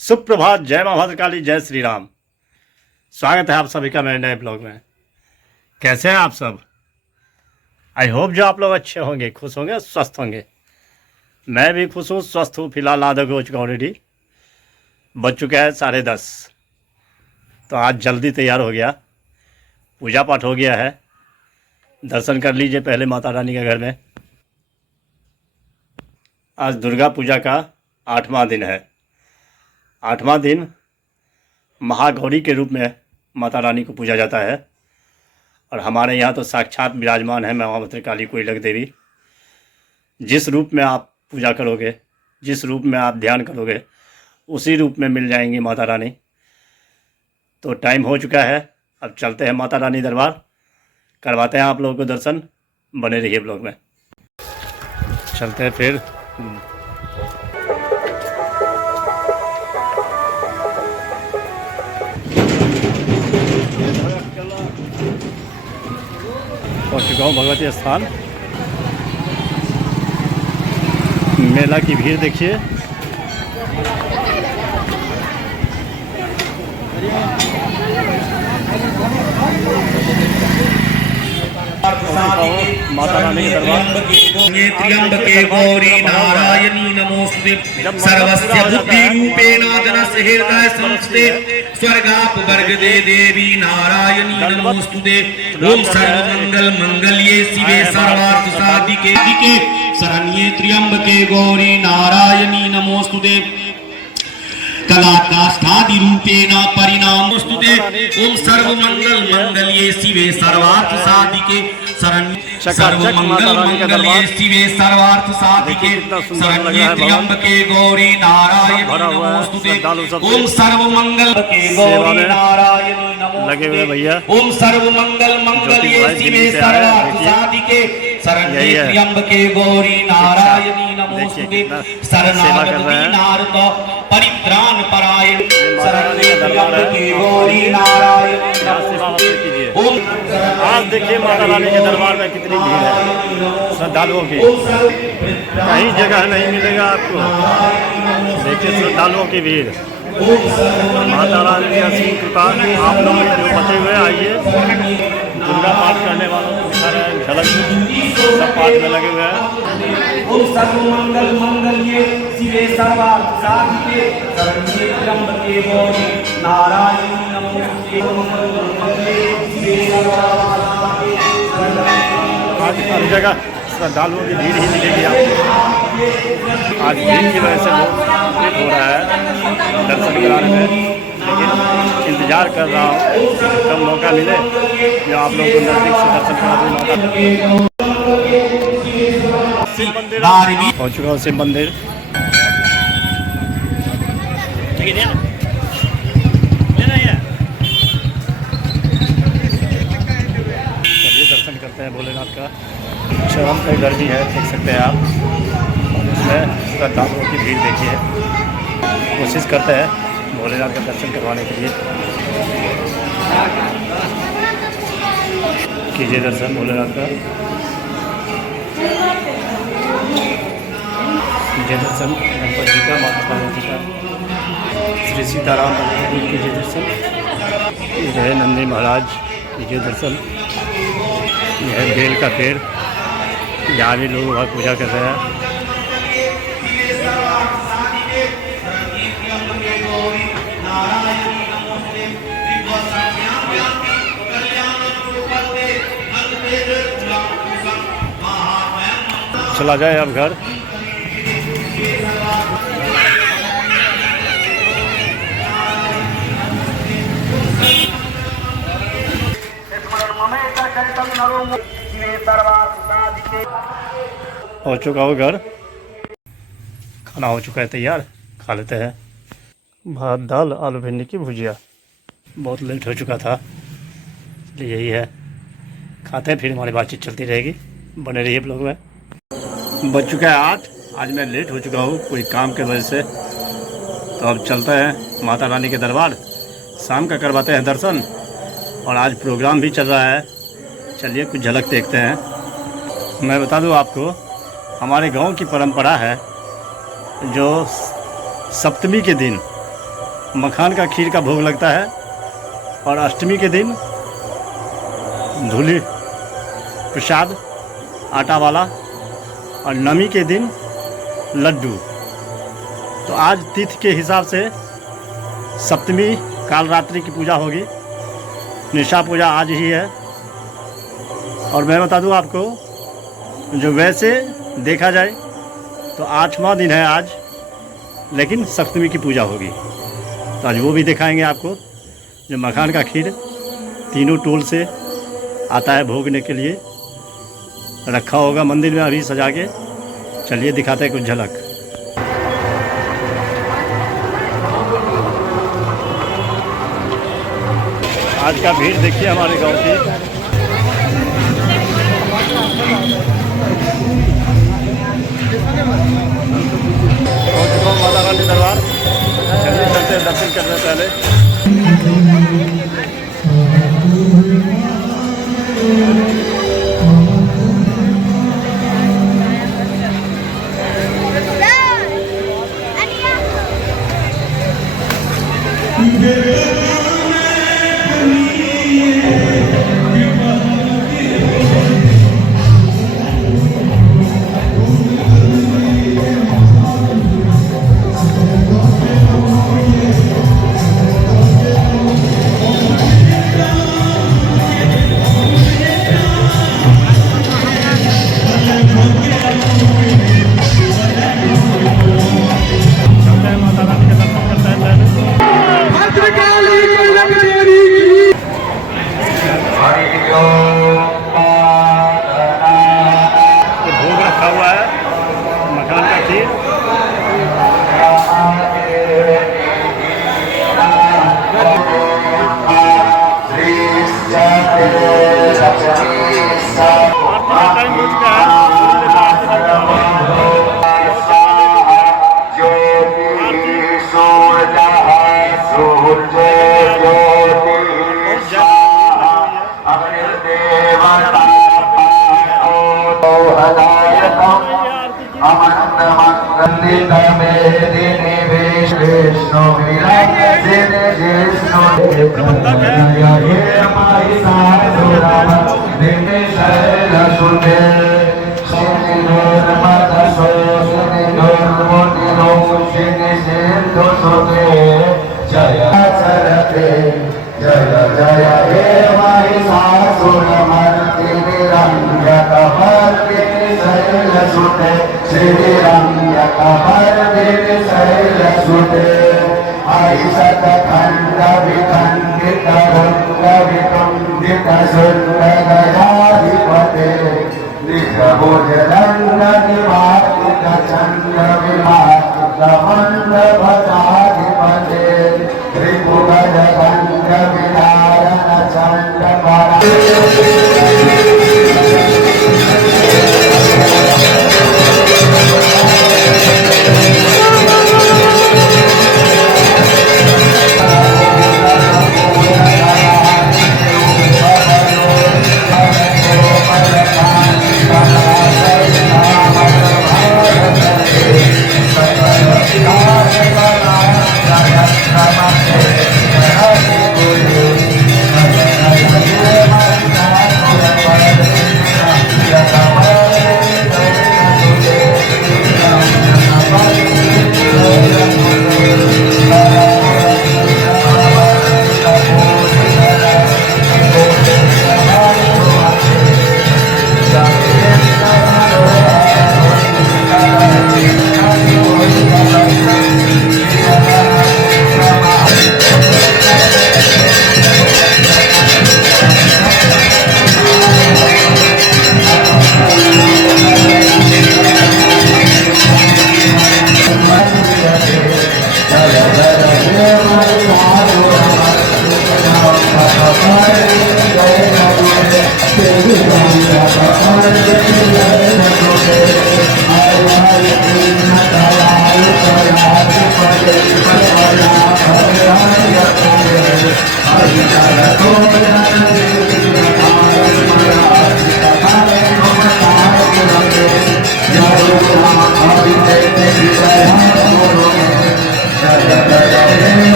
सुप्रभात, जय मां भद्रकाली, जय श्री राम। स्वागत है आप सभी का मेरे नए ब्लॉग में। कैसे हैं आप सब? आई होप जो आप लोग अच्छे होंगे, खुश होंगे, स्वस्थ होंगे। मैं भी खुश हूँ, स्वस्थ हूँ। फिलहाल आधा हो चुका ऑलरेडी, बज चुका है 10:30। तो आज जल्दी तैयार हो गया, पूजा पाठ हो गया है। दर्शन कर लीजिए पहले माता रानी के घर में। आज दुर्गा पूजा का 8वां दिन है। 8वां दिन महागौरी के रूप में माता रानी को पूजा जाता है। और हमारे यहाँ तो साक्षात विराजमान है मां भद्रकाली कोयलख देवी। जिस रूप में आप पूजा करोगे, जिस रूप में आप ध्यान करोगे, उसी रूप में मिल जाएंगी माता रानी। तो टाइम हो चुका है, अब चलते हैं माता रानी दरबार, करवाते हैं आप लोगों को दर्शन। बने रहिए ब्लॉग में, चलते हैं फिर। पहुँच चुका हूँ भगवती स्थान। मेला की भीड़ देखिए। माता रानी के दरबार। त्र्यंबके गौरी नारायणी नमोस्तुते सर्वस्य बुद्धि रूपेण जनस्य हृदय संस्थे स्वर्गाप वर्गदे देवी नारायणी नमोस्तुते। ओम सर्वमंगल मंगल्ये शिवे सर्वार्थ साधिके शरण्ये त्र्यंबके गौरी नारायणी नमोस्तुते कलाकाष्ठादि रूपेण परिणामोस्तुते। ओम सर्वमंगल मंगल्ये शिवे सर्वार्थ साधिके सर्वमंगल मंगल्ये शिवे सर्वार्थ साधिके शरण्ये त्र्यंबके गौरी नारायणी नमोस्तुते। ओम सर्वमंगल के गौरी नारायणी लगे हुए भैया। ओम सर्वमंगल मंगल्ये शिवे सर्वार्थ साधिके शरण्ये त्र्यंबके गौरी नारायणी नमोस्तुते। शरणागत नारद परित्राण परायण शरण्ये त्र्यंबके गौरी नारायणी नमोस्तुते। आज देखिए माता रानी के दरबार में कितनी भीड़ है श्रद्धालुओं की। कहीं जगह नहीं मिलेगा आपको। देखिए श्रद्धालुओं की भीड़। माता रानी की असीम कृपा। आप लोग जो बचे हुए आइए, दुर्गा पाठ करने वालों को दिखा रहे हैं झलक, सब पाठ में लगे हुए हैं। ओम सर्वमंगल मंगल्ये शिवे सर्वार्थ साधिके शरण्ये त्र्यंबके गौरी नारायणी नमोस्तुते। आज हर जगह श्रद्धालुओं की भीड़ ही मिलेगी आपको। आज भीड़ की वजह से बहुत लेट हो रहा है दर्शन कराने में, लेकिन इंतज़ार कर रहा हूँ कब मौका मिले जो आप लोगों को नज़दीक से दर्शन करा दूँ। शिव मंदिर पहुँच चुका हूँ। शिव मंदिर दर्शन करते हैं भोलेनाथ का। शरण का घर भी है, देख सकते हैं आप। और उसमें श्रद्धालुओं की भीड़ देखिए। कोशिश करते हैं भोलेनाथ का दर्शन करवाने के लिए। कीजिए दर्शन भोलेनाथ का, कीजिए दर्शन गणपति जी का, माता पार्वती का, श्री सीताराम कीजिए दर्शन। ये है नंदी महाराज, कीजिए दर्शन। यह है बेल का पेड़, यहाँ भी लोग वहाँ पूजा कर रहे हैं। चला जाए अब घर। हो चुका हो घर, खाना हो चुका है तैयार, खा लेते हैं। भात दाल आलू भिंडी की भुजिया। बहुत लेट हो चुका था, इसलिए यही है। खाते हैं, फिर हमारी बातचीत चलती रहेगी। बने रहिए ब्लॉग में। बज चुका है 8। आज मैं लेट हो चुका हूँ कोई काम के वजह से। तो अब चलते हैं माता रानी के दरबार, शाम का करवाते हैं दर्शन। और आज प्रोग्राम भी चल रहा है, चलिए कुछ झलक देखते हैं। मैं बता दूं आपको, हमारे गांव की परंपरा है, जो सप्तमी के दिन मखान का खीर का भोग लगता है और अष्टमी के दिन धूली प्रसाद आटा वाला और नवमी के दिन लड्डू। तो आज तिथि के हिसाब से सप्तमी काल रात्रि की पूजा होगी, निशा पूजा आज ही है। और मैं बता दूं आपको, जो वैसे देखा जाए तो 8वां दिन है आज, लेकिन सप्तमी की पूजा होगी। तो आज वो भी दिखाएंगे आपको, जो मखान का खीर तीनों टोल से आता है भोगने के लिए, रखा होगा मंदिर में अभी सजा के। चलिए दिखाते हैं कुछ झलक। आज का भीड़ देखिए हमारे गांव की। पहुंच चुका हूं माता रानी दरबार, चलिए चलते हैं दर्शन करने पहले। Hare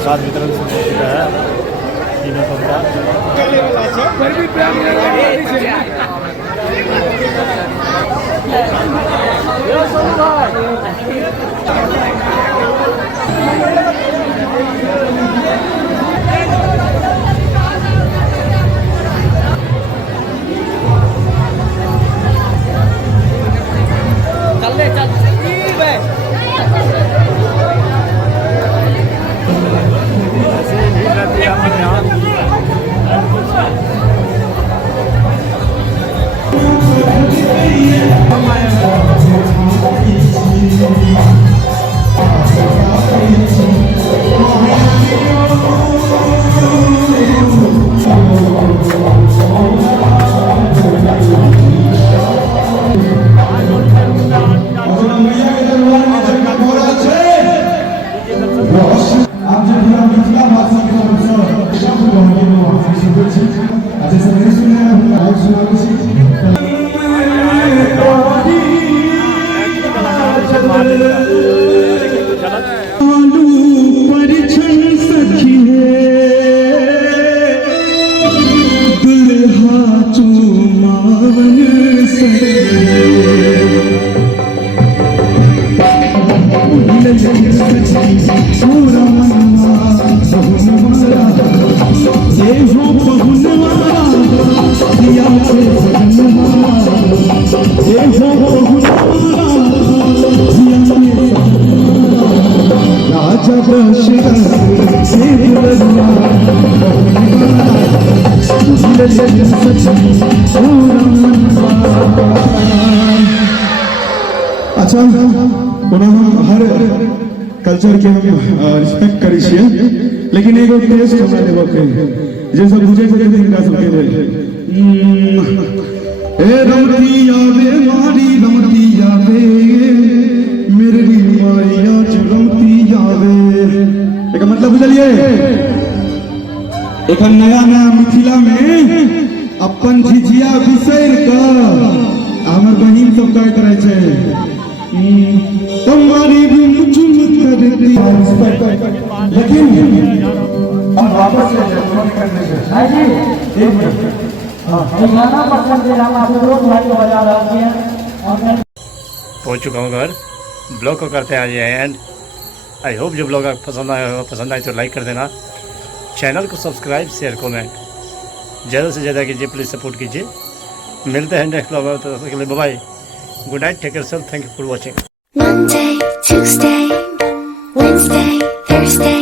प्रसाद वितरण शुरू हो चुका है तीनों को अच्छा ओना हम हर कल्चर के हम रिस्पेक्ट करै छियै लेकिन एगो टेस्ट हमरा लेबो के जे सब बुझे छै हिनका सब के ए रमती आवे मारी रमती आवे मेरी माया रमती आवे एकर मतलब बुझलिए एखन नया नया मिथिला में अपन झिझिया बिसैर क हमर बहिन सब कहैत रहे छै तुम्हारी गुम चुम करती लेकिन हम वापस ले करने से हां जी एक मिनट गाना पसंद है हम आप रोज भाई को बजा रहे हैं पहुंच चुका हूँ घर ब्लॉग को करते हैं आज एंड आई होप जो ब्लॉग आपको पसंद आए तो लाइक कर देना चैनल को सब्सक्राइब शेयर कमेंट ज़्यादा से ज़्यादा कीजिए प्लीज़ सपोर्ट कीजिए मिलते हैं नेक्स्ट ब्लॉग में तो तब तक के लिए bye good night take care self thank you for watching Monday, Tuesday, Wednesday, Thursday